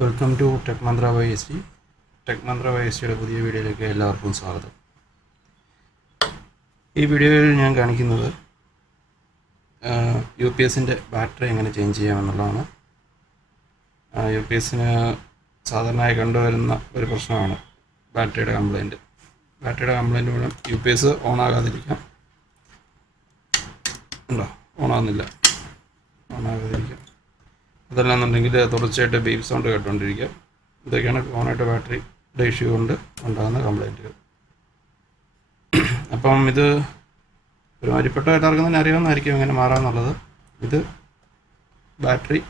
Welcome to tech mantra YSD. Tech mantra YSDയുടെ പുതിയ വീഡിയോയിലേക്ക് എല്ലാവർക്കും സ്വാഗതം. ഈ വീഡിയോയിൽ ഞാൻ കാണിക്കുന്നത് UPSൻ്റെ ബാറ്ററി എങ്ങനെ ചേഞ്ച് ചെയ്യാമെന്നുള്ളതാണ്. UPSന് സാധാരണയായി കണ്ടുവരുന്ന ഒരു പ്രശ്നമാണ് ബാറ്ററിയുടെ കംപ്ലൈൻറ്റ്. ബാറ്ററിയുടെ കംപ്ലൈൻറ്റ് മൂലം UPS ഓൺ ആകാതിരിക്കാം. ഉണ്ടോ? ഓണാകുന്നില്ല. അതല്ലാന്നുണ്ടെങ്കിൽ തുടർച്ചയായിട്ട് ബീപ്പ് സൗണ്ട് കേട്ടുകൊണ്ടിരിക്കുക. ഇതൊക്കെയാണ് കോമണായിട്ട് ബാറ്ററിയുടെ ഇഷ്യൂ കൊണ്ട് ഉണ്ടാകുന്ന കംപ്ലൈൻറ്റുകൾ. അപ്പം ഇത് ഒരുമാതിരിപ്പെട്ട എല്ലാവർക്കും തന്നെ അറിയാവുന്നതായിരിക്കും എങ്ങനെ മാറാമെന്നുള്ളത്. ഇത് ബാറ്ററി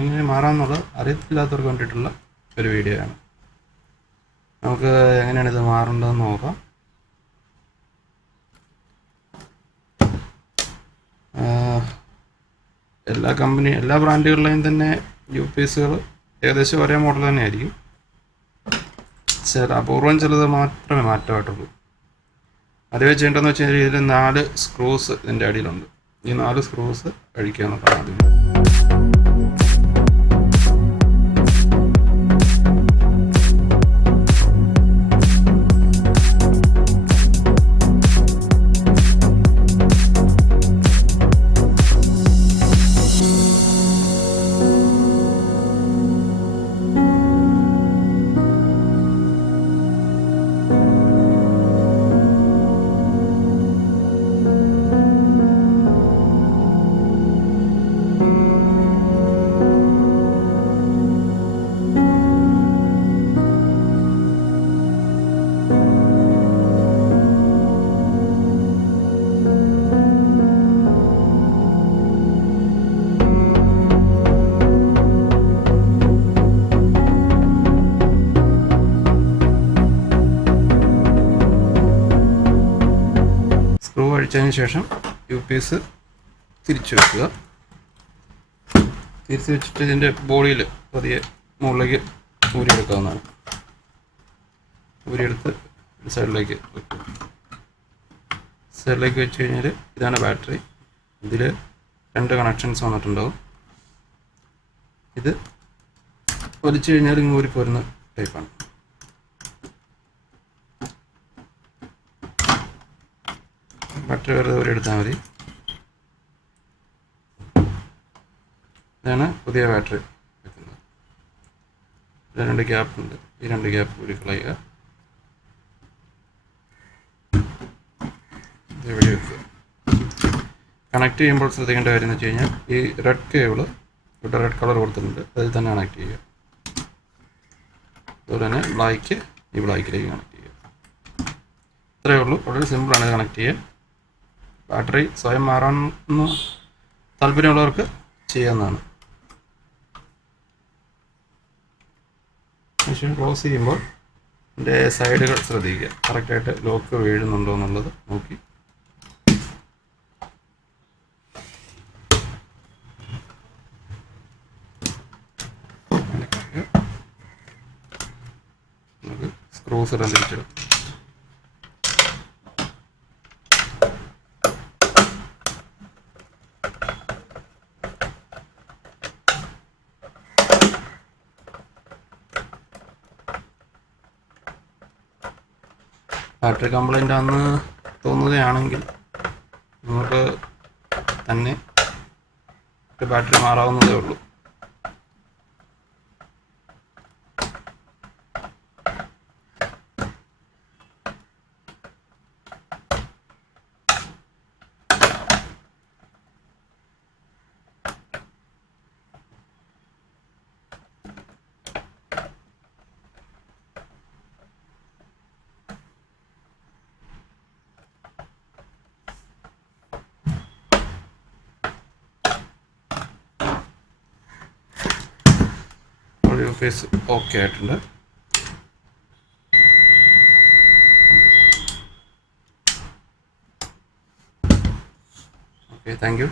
എങ്ങനെ മാറാമെന്നുള്ളത് അറിയത്തില്ലാത്തവർക്ക് വേണ്ടിയിട്ടുള്ള ഒരു വീഡിയോ ആണ്. നമുക്ക് എങ്ങനെയാണ് ഇത് മാറേണ്ടതെന്ന് നോക്കാം. എല്ലാ ബ്രാൻഡുകളിലെയും തന്നെ UPSകൾ ഏകദേശം ഒരേ മോഡൽ തന്നെയായിരിക്കും. അപൂർവം ചിലത് മാത്രമേ മാറ്റമായിട്ടുള്ളൂ. അത് ചെയ്യേണ്ടതെന്ന് വെച്ച് കഴിഞ്ഞാൽ ഇതിൽ 4 സ്ക്രൂസ് ഇതിൻ്റെ അടിയിലുണ്ട്. ഈ 4 സ്ക്രൂസ് അഴിക്കുക എന്നുള്ളതാണ് ആദ്യം. സ്ക്രൂ അഴിച്ചതിന് ശേഷം UPS തിരിച്ചു വെക്കുക. തിരിച്ചു വെച്ചിട്ട് ഇതിൻ്റെ ബോഡിയിൽ പതിയെ മുകളിലേക്ക് ഊരിയെടുക്കാവുന്നതാണ്. ഊരിയെടുത്ത് സൈഡിലേക്ക് വെക്കുക. സൈഡിലേക്ക് വെച്ച് കഴിഞ്ഞാൽ ഇതാണ് ബാറ്ററി. ഇതിൽ 2 കണക്ഷൻസ് വന്നിട്ടുണ്ടാവും. ഇത് വലിച്ചു കഴിഞ്ഞാൽ ഇങ്ങ് ഊരിപ്പോരുന്ന ടൈപ്പാണ്. ബാറ്ററി വെറുതെ ഒരു എടുത്താൽ മതി. ഇതാണ് പുതിയ ബാറ്ററി വെക്കുന്നത്. 2 ഗ്യാപ്പ് ഉണ്ട്. ഈ 2 ഗ്യാപ്പ് കൂടി കളയുക. ഇവിടെ വെക്കുക. കണക്ട് ചെയ്യുമ്പോൾ ശ്രദ്ധിക്കേണ്ട കാര്യം എന്ന് വെച്ച് കഴിഞ്ഞാൽ ഈ റെഡ് കേബിള് ഇവിടെ റെഡ് കളർ കൊടുത്തിട്ടുണ്ട്, അതിൽ തന്നെ കണക്ട് ചെയ്യുക. അതുപോലെ തന്നെ ഈ ബ്ലാക്കിലേക്ക് കണക്ട് ചെയ്യുക. ഇത്രയേ ഉള്ളൂ. വളരെ സിമ്പിളാണ് ഇത് കണക്ട് ചെയ്യാൻ. ബാറ്ററി സ്വയം മാറാമെന്ന് താല്പര്യമുള്ളവർക്ക് ചെയ്യാവുന്നതാണ്. മെഷീൻ ക്ലോസ് ചെയ്യുമ്പോൾ ഇതിൻ്റെ സൈഡുകൾ ശ്രദ്ധിക്കുക. കറക്റ്റായിട്ട് ലോക്ക് വീഴുന്നുണ്ടോ എന്നുള്ളത് നോക്കി. നമുക്ക് സ്ക്രൂസ് ഇടാൻ തിരിച്ചിടും. ബാറ്ററി കംപ്ലൈൻ്റ് ആണെന്ന് തോന്നുകയാണെങ്കിൽ നമുക്ക് തന്നെ ബാറ്ററി മാറാവുന്നതേ ഉള്ളൂ. UPS ഓക്കെ ആയിട്ടുണ്ട്. Okay, thank you.